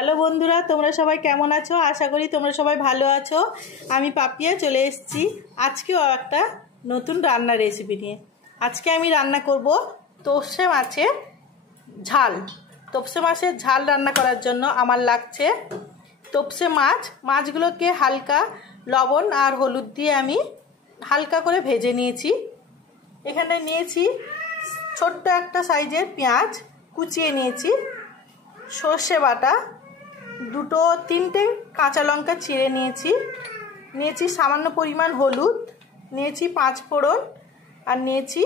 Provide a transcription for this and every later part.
Hello বন্ধুরা, তোমরা সবাই কেমন আছো? আশা করি তোমরা সবাই ভালো আছো। আমি পাপিয়া চলে এসেছি আজকেও একটা নতুন রান্নার রেসিপি নিয়ে। আজকে আমি রান্না করব তোপসে মাছের ঝাল। তোপসে মাছের ঝাল রান্না করার জন্য আমার লাগছে তোপসে মাছ। মাছগুলোকে হালকা লবণ আর হলুদ দিয়ে আমি হালকা করে ভেজে নিয়েছি। এখানে নিয়েছি ছোট্ট একটা সাইজের পেঁয়াজ কুচিয়ে নিয়েছি, সর্ষে বাটা, দুটো তিনটে কাঁচা লঙ্কা চিড়ে নিয়েছি সামান্য পরিমাণ হলুদ, নিয়েছি 5 ফোড়ন আর নিয়েছি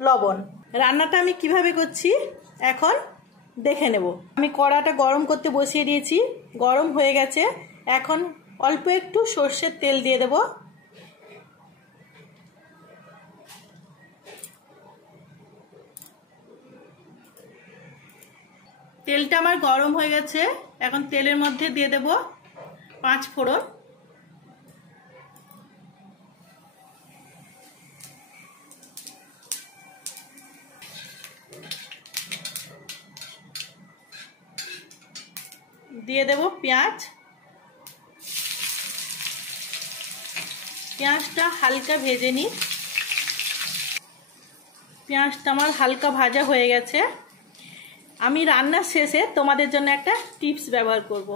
লবণ। রান্নাটা আমি কিভাবে করছি এখন দেখে নেব। আমি কড়াটা গরম করতে বসিয়ে দিয়েছি, গরম হয়ে গেছে। এখন অল্প একটু সর্ষের তেল দিয়ে দেব। তেলটা আমার গরম হয়ে গেছে। এখন তেলের মধ্যে দিয়ে দেব 5 ফোড়ন, দিয়ে দেব পেঁয়াজ। পেঁয়াজটা হালকা ভেজে নিই। পেঁয়াজটা আমার হালকা ভাজা হয়ে গেছে। আমি রান্নার শেষে তোমাদের জন্য একটা টিপস ব্যবহার করব।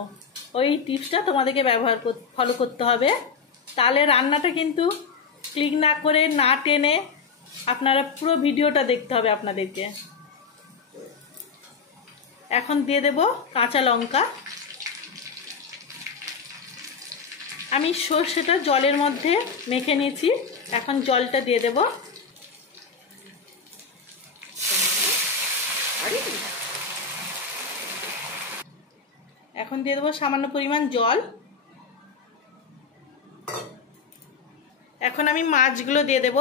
ওই টিপসটা তোমাদেরকে ফলো করতে হবে, তাহলে রান্নাটা কিন্তু ক্লিক না করে না টেনে আপনারা পুরো ভিডিওটা দেখতে হবে আপনাদেরকে। এখন দিয়ে দেব কাঁচা লঙ্কা। আমি সর্ষেটা জলের মধ্যে মেখে নিয়েছি, এখন জলটা দিয়ে দেব। এখন দিয়ে দেবো সামান্য পরিমাণ জল। এখন আমি মাছগুলো দিয়ে দেব।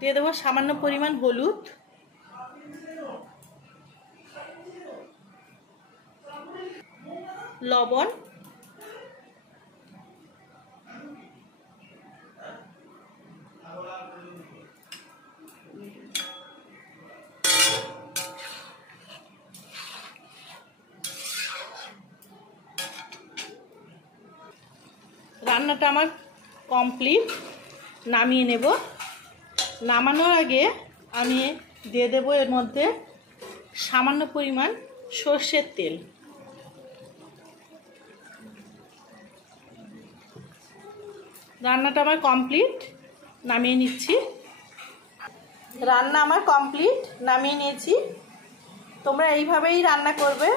দিয়ে দেবো সামান্য পরিমাণ হলুদ, লবণ, রান্নাটা আমার কমপ্লিট। নামিয়ে নেব। নামানোর আগে আমি দিয়ে দেব এর মধ্যে সামান্য পরিমাণ সর্ষের তেল। রান্নাটা আমার কমপ্লিট, নামিয়ে নিচ্ছি। রান্না আমার কমপ্লিট, নামিয়ে নিয়েছি। তোমরা এইভাবেই রান্না করবে।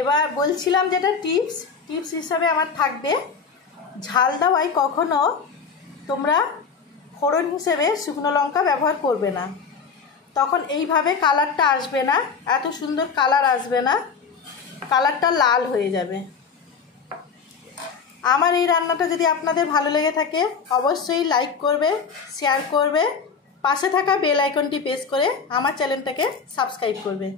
এবার বলছিলাম যেটা টিপস হিসাবে আমার থাকবে, ঝাল দেওয়ায় কখনো তোমরা ফোড়ন হিসেবে শুকনো লঙ্কা ব্যবহার করবে না। তখন এইভাবে কালারটা আসবে না, এত সুন্দর কালার আসবে না, কালারটা লাল হয়ে যাবে। আমার এই রান্নাটা যদি আপনাদের ভালো লেগে থাকে অবশ্যই লাইক করবে, শেয়ার করবে, পাশে থাকা বেল আইকনটি প্রেস করে আমার চ্যানেলটাকে সাবস্ক্রাইব করবে।